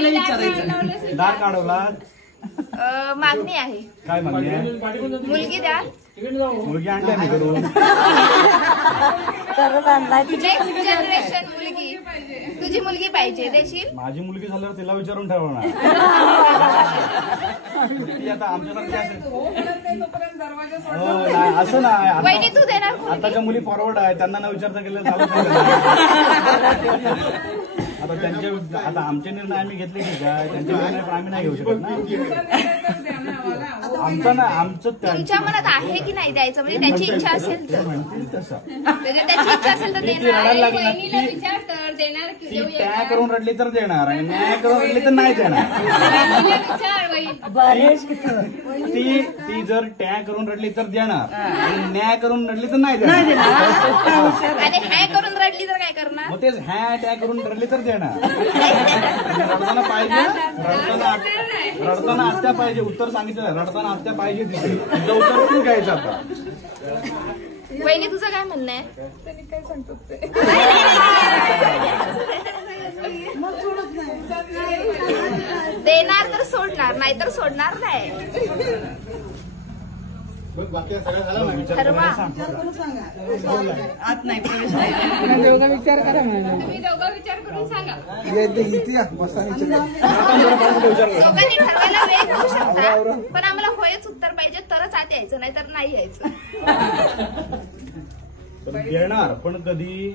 लावलं विचारायचं. दार काढवला. मागणी आहे. काय मागणी आहे? मुलगी द्या. मुलगी आणली आम्ही करून. नेक्स्ट जनरेशन मुलगी. तुझी मुलगी पाहिजे देशील? माझी मुलगी झाल्यावर तिला विचारून ठरवणार. ती आता आमच्यासारखी असेल असं नाही. वहिनी तू देणार? आताच्या मुली फॉरवर्ड आहे, त्यांना न विचारता केलं झालं. आता त्यांचे आता आमचे निर्णय आम्ही घेतले की काय, त्यांचे निर्णय पण आम्ही नाही घेऊ शकत ना. आमचं ना आमचं तुमच्या मनात आहे की नाही द्यायचं, म्हणजे त्याची इच्छा असेल तर. तसं त्याची इच्छा असेल तर देणार. ती त्या करून रडली तर देणार आणि न्याय करून रडली तर नाही देणार. ती जर टॅ करून रडली तर देणार आणि न्याय करून रडली तर नाही देणार. आणि हॅ करून रडली तर काय करणार? मग तेच हॅ टॅ करून रडली तर देणार. रडताना पाहिजे, रडताना आत्या पाहिजे. उत्तर सांगितलं रडताना आत्या पाहिजे. तिथे तुझं उत्तर तू घ्यायचं आता. वहिनी तुझं काय म्हणणं आहे? काय सांगतो ते देणार तर सोडणार, नाही तर सोडणार नाही. ठरवा. आत नाही प्रवेश नाही. दोघं विचार करा म्हणून. तुम्ही दोघं विचार करून सांगा. दोघांनी ठरवायला वेळ घेऊ शकता, पण आम्हाला होयच उत्तर पाहिजे तरच आत यायचं, नाही तर नाही यायचं. येणार पण कधी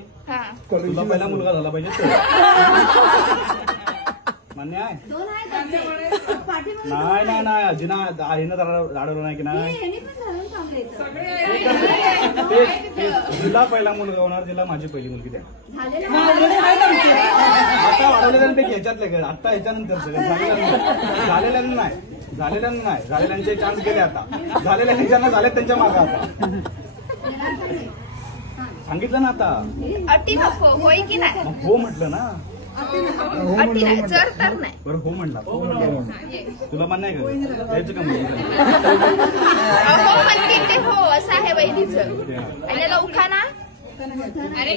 तुला पहिला मुलगा झाला पाहिजे. मान्य आहे? नाही नाही नाही अजिना आईनं अडवलं नाही की नाही. तिला पहिला मुलगा होणार, तिला माझी पहिली मुलगी द्या. आता वाढवलेल्यांपैकी ह्याच्यातले काय आता ह्याच्यानंतर झालेल्यांना नाही, झालेल्यांना नाही, झालेल्यांचे चान्स गेले. आता झालेल्यांनी ज्यांना झाले त्यांच्या मागे आता सांगितलं ना. आता अटी नको, होय की नाही? हो म्हटलं ना. अटी नाही, जर तर नाही. बरं हो म्हणला. तुला मान्य आहे का? द्यायचं का मुलगी? हो म्हणते ते हो असं आहे वहिनीचं. आणि याला उखाणा. अरे